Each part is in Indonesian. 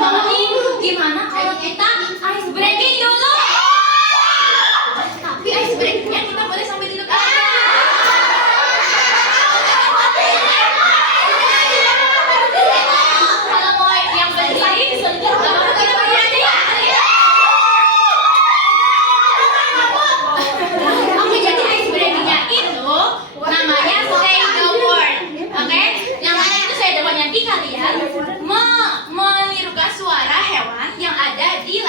banget nih. Gimana kalau kita ice breaking dulu? Tapi ice breakingnya kita boleh sambil duduk aja. Kalau mau yang berdiri, kita berdiri aja ya. Oke, jadi ice breakingnya itu namanya say the word. Oke, yang mana itu say the word. Nanti kalian menirukan suara hewan yang ada di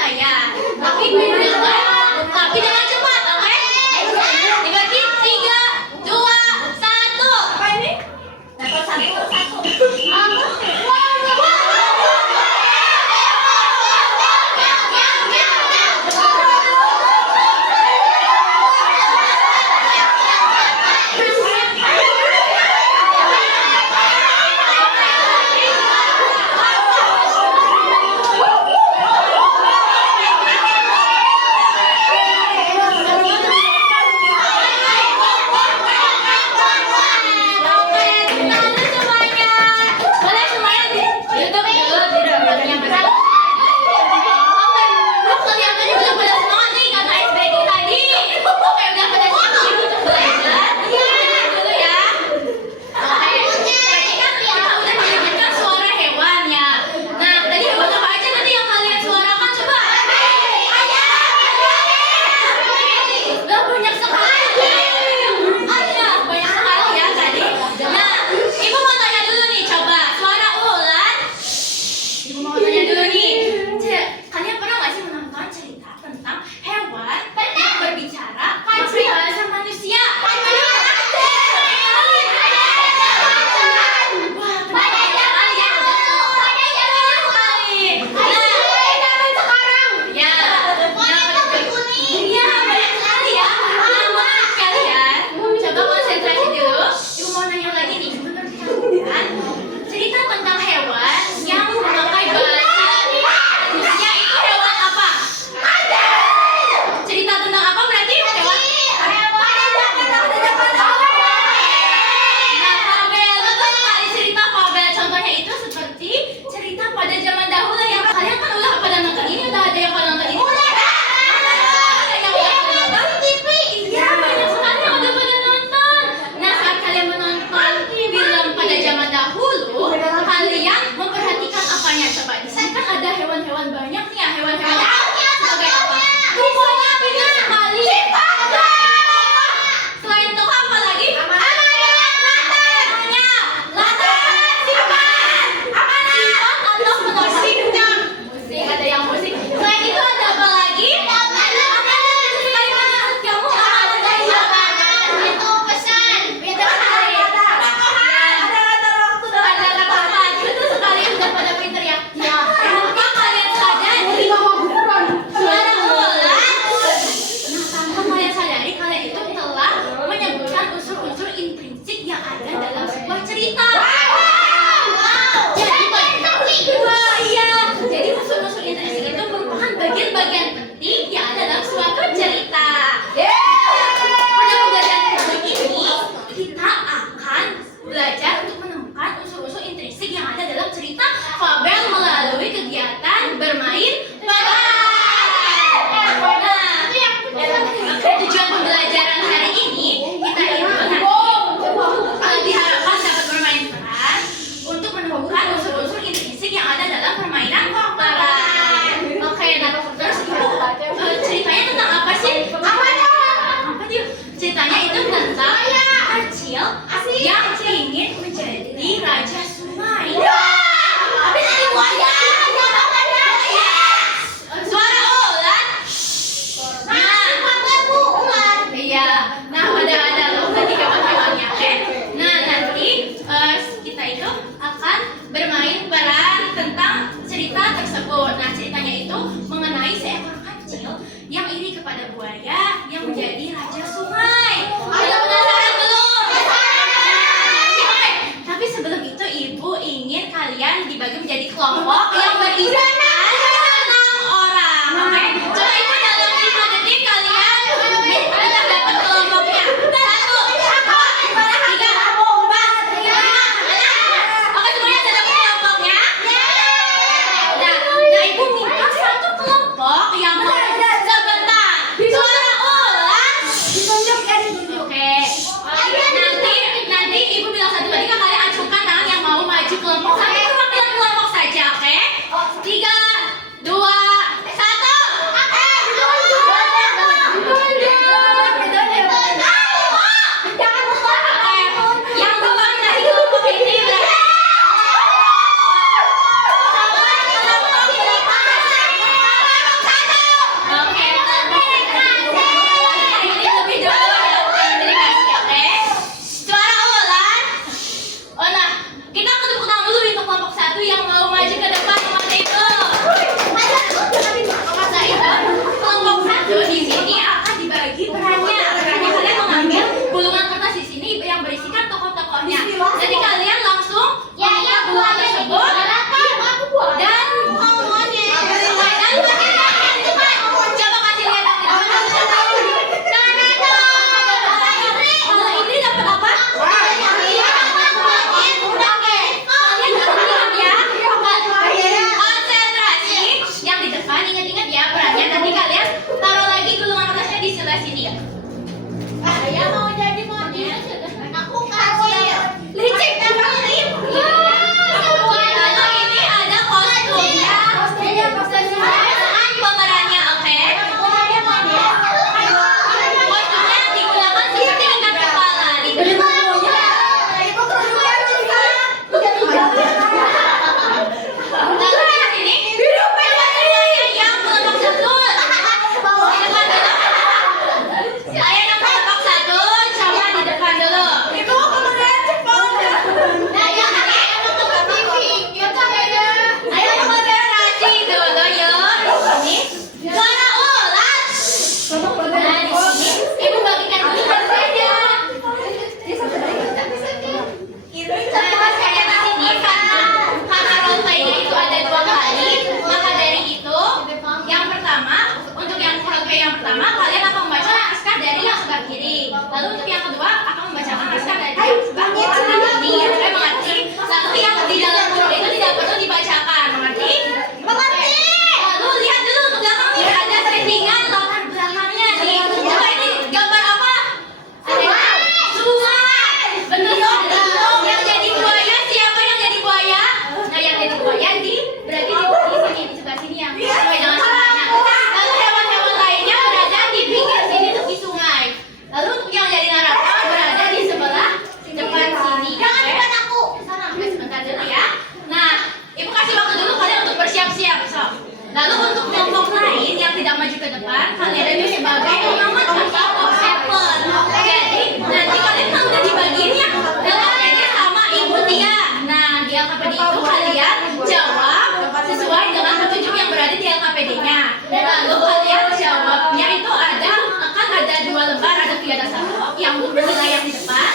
Lalu untuk kelompok lain yang tidak maju ke depan, kalian ada sebagai pengamat atau observer. Jadi nanti kalian kalau udah dibagiin ya, LKPD sama Ibu Tia. Nah di LKPD itu kalian jawab sesuai dengan petunjuk yang berada di LKPD-nya. Lalu kalian jawabnya itu akan ada 2 lembar, ada 3 ada 1 yang bernilai yang di depan.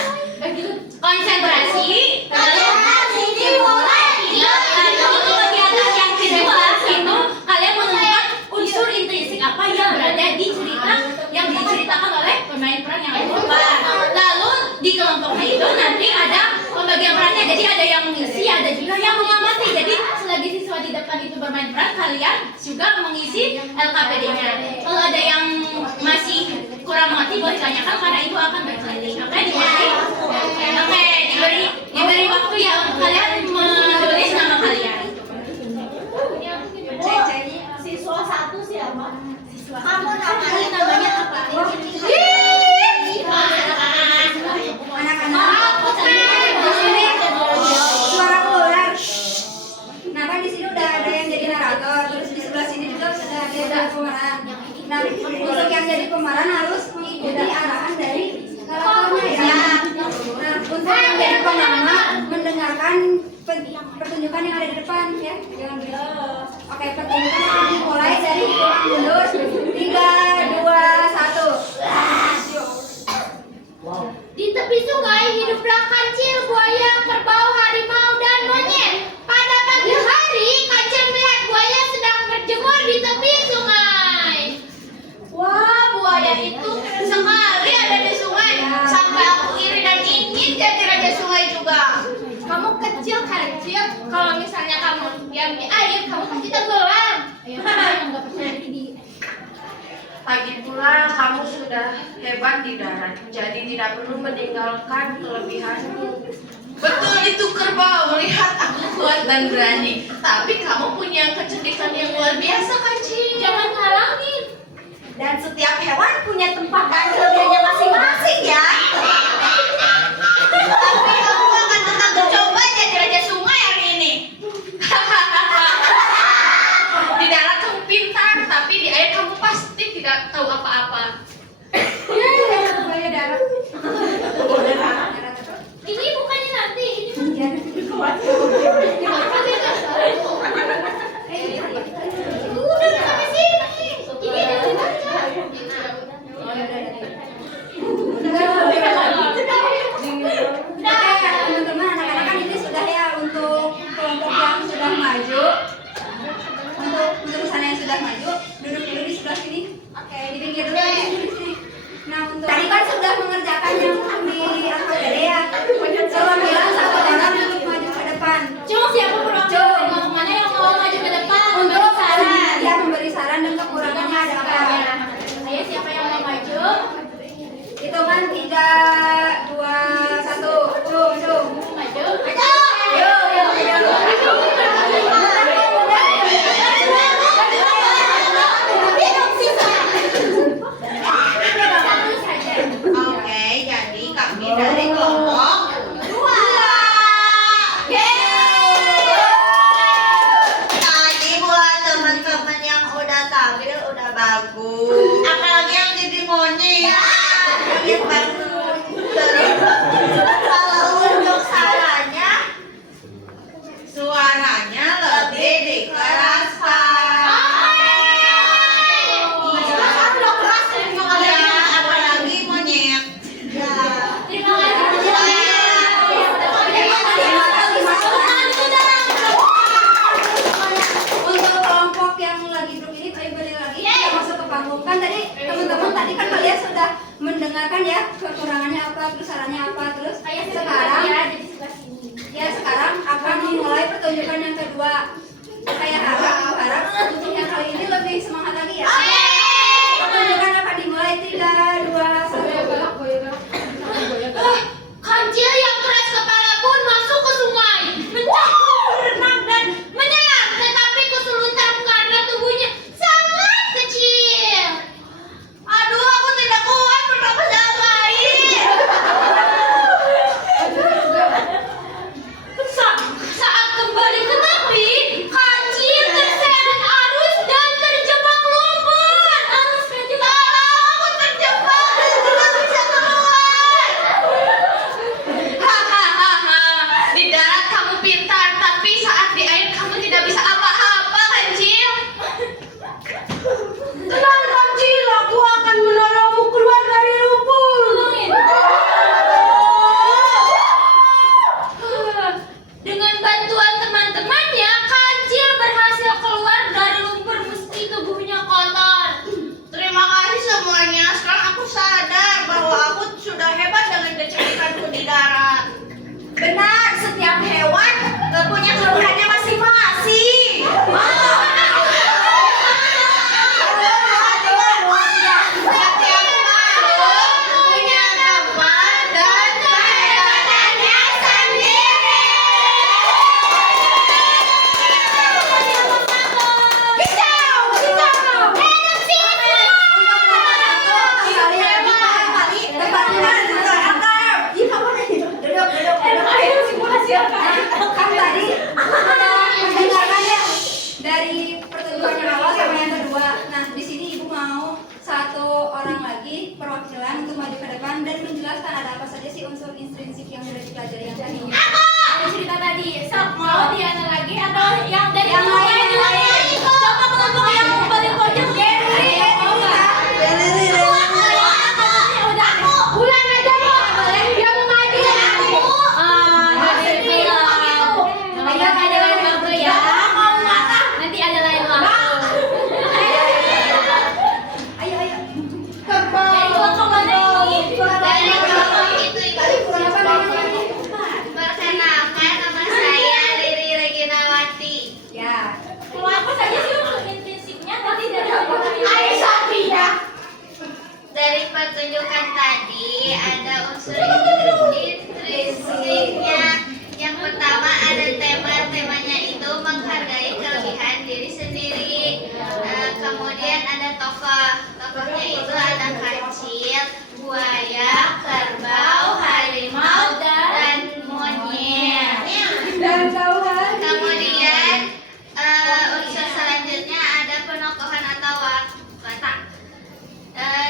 Konsentrasi. Lalu untuk kegiatan yang kedua itu kalian menemukan unsur intrinsik apa yang berada di cerita yang diceritakan oleh pemain peran yang ada di depan. Lalu di kelompoknya itu nanti ada pembagian perannya. Jadi ada yang mengisi, ada juga yang mengamati. Jadi selagi siswa di depan itu bermain peran, kalian juga mengisi LKPD-nya. Kalau ada yang masih kurang mengerti boleh tanyakan karena ibu akan berkeliling. Oke, diberi waktu ya untuk kalian menulis nama kalian. Siswa 1 siapa? Kamu namanya apa? Anak-anak, di sini suara ular. Nah kan di sini udah ada yang jadi narator, terus di sebelah sini juga sudah ada yang jadi pemeran. Nah untuk yang jadi pemeran harus mengikuti arahan dari karakternya ya. Nah untuk yang jadi pengamat mendengarkan pertunjukan yang ada di depan ya, jangan berisik. Oke, pertunjukan akan dimulai dari hitungan mundur 3, 2, 1. Di tepi sungai hiduplah kancil, buaya, kerbau, harimau, dan monyet. Pada pagi hari, kancil melihat buaya sedang berjemur di tepi sungai. Wah, buaya itu keren sekali ada di sungai. Sampai aku iri dan ingin jadi raja sungai juga. Kamu kecil, kalau misalnya kamu diam di air, kamu pasti tenggelam. Ayo, yang nggak percaya diri. Lagi pula kamu sudah hebat di darat, jadi tidak perlu meninggalkan kelebihanmu. Betul itu kerbau, lihat aku kuat dan berani. Tapi kamu punya kecerdikan yang luar biasa kan, Ci? Jangan halangin. Dan setiap hewan punya tempat dan kelebihannya masing-masing ya. Tapi aku akan tetap mencoba jadi raja sungai hari ini. Di darat kamu pintar, tapi di air kamu pasti tidak tahu apa-apa. Buaya darat. Ini bukannya nanti, ini udah sampai sini. Ini ada di mana? Teman-teman, anak-anak kan ini sudah ya untuk kelompok yang sudah maju. Untuk sana yang sudah maju, duduk dulu di sebelah sini. Oke, di pinggir dulu di sini. Nah, untuk tadi kan sudah mengerjakan yang di LKPD ya. Coba bilang satu orang untuk maju ke depan. Cuma siapa perwakilan kelompok mana yang mau maju ke depan? Untuk Saran. ya memberi saran dan kekurangannya ada apa. Saya siapa yang mau maju? Hitungan 3, 2, 1. Maju. Maju. Oke, jadi kami dari kelompok 2. Tadi buat teman-teman yang udah tampil udah bagus. Apalagi yang jadi monyet. Monyet bagus. Kalau untuk sarannya, suaranya lebih dikeraskan. Iya, apalagi monyet. Terima kasih. Untuk kelompok yang lagi grup ini, ayo balik lagi kita masuk ke panggung. Kan tadi teman-teman tadi kan kalian sudah mendengarkan ya kekurangannya apa, terus sarannya apa, terus sekarang sekarang akan memulai pertunjukan yang kedua. Saya harap untuk yang kali ini lebih semangat lagi ya. Pertunjukan akan dimulai 3, 2, 1. Kancil yang keras kepala pun masuk ke sungai, mencampur, berenang dan menyelam, tetapi kesulitan karena tubuhnya sangat kecil. Aduh, aku tidak kuat berpapasan air. Saat kembali ke tepi, kancil terseret arus yang sudah dipelajari yang tadi? Ada cerita tadi. Sok mau Diana lagi atau yang dari Yang kelompok lain, yang lain? Coba kelompok yang paling pojok deh. Bulan aja mau. Dia mau maju. Nanti ada lain waktu. Ayo. Kerbau. Dari kelompok mana ini? Dari kelompok itu Ibu. Siapa namanya? Perkenalkan nama saya Riri Reginawati. Ya. Apa saja sih untuk intrinsipnya? Tadi dari apa? Dari pertunjukan tadi ada unsur intrinsiknya. Yang pertama ada temanya itu menghargai kelebihan diri sendiri. Kemudian ada tokohnya itu ada kancil, buaya, kerbau, harimau, dan monyet. Dan kawan. Kemudian unsur selanjutnya ada penokohan atau watak.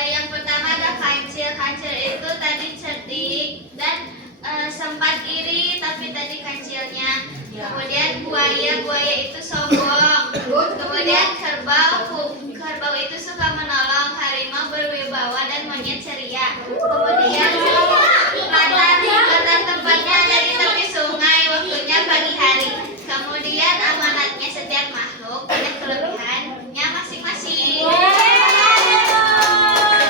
Yang pertama ada kancil. Kancil itu tadi cerdik dan sempat iri, tapi tadi kancilnya. Kemudian buaya itu sombong. Kemudian kerbau itu suka menolong. Harimau berwibawa dan monyet ceria. Kemudian latar tempatnya ada di tepi sungai, waktunya pagi hari. Kemudian amanatnya setiap makhluk punya kelebihannya masing-masing.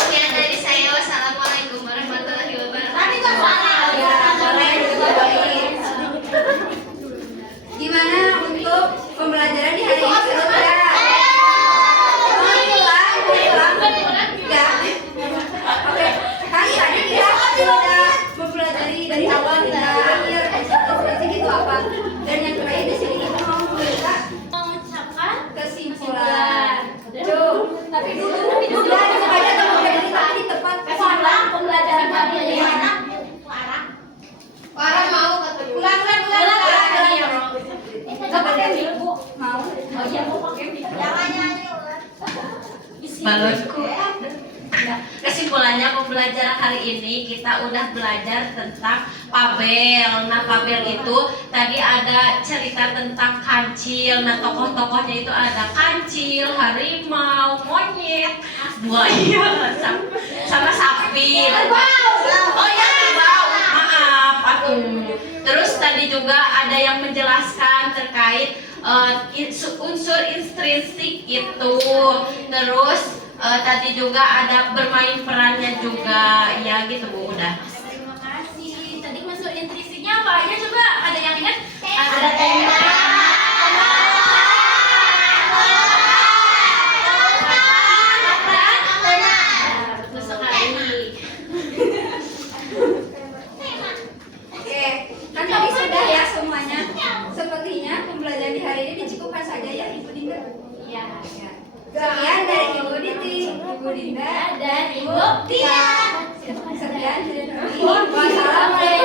Sekian dari saya. Wassalamualaikum warahmatullahi wabarakatuh. Ya, boleh juga baik. Gimana untuk pembelajaran di hari ini? Sudah? Enggak. Oke. Kan tadi kita sudah mempelajari dari awal hingga akhir ekspresi itu apa. Dan yang terakhir di sini kita mau membuka Mengucapkan kesimpulan. Tuh, tapi dulu sudah dibaca atau mempelajari tapi tepat Sekarang pembelajaran kali ini. Parah mau katanya. Ulang. Nggak pakai mic, Bu. Mau? Oh iya, mau pakai mic. Balonku. Nah, kesimpulannya pembelajaran hari ini kita udah belajar tentang Fabel. Nah, Fabel itu tadi ada cerita tentang kancil. Nah, tokoh-tokohnya itu ada kancil, harimau, monyet, buaya, sama sapi. Oh ya, kerbau. Maaf, aduh. Terus tadi juga ada yang menjelaskan terkait unsur intrinsik itu. Terus tadi juga ada bermain perannya juga, ya gitu Bu, udah. Terima kasih. Tadi masuk intrinsiknya apa aja coba? Ada yang ingat? Ada tema. Betul sekali. Oke, kan tadi sudah ya semuanya. Sepertinya pembelajaran di hari ini dicukupkan saja ya Ibu Dinda. Iya. Ya. Sekian dari Ibu Diti, Ibu Dinda, Dan Ibu Tia. Sekian dari Wassalamualaikum.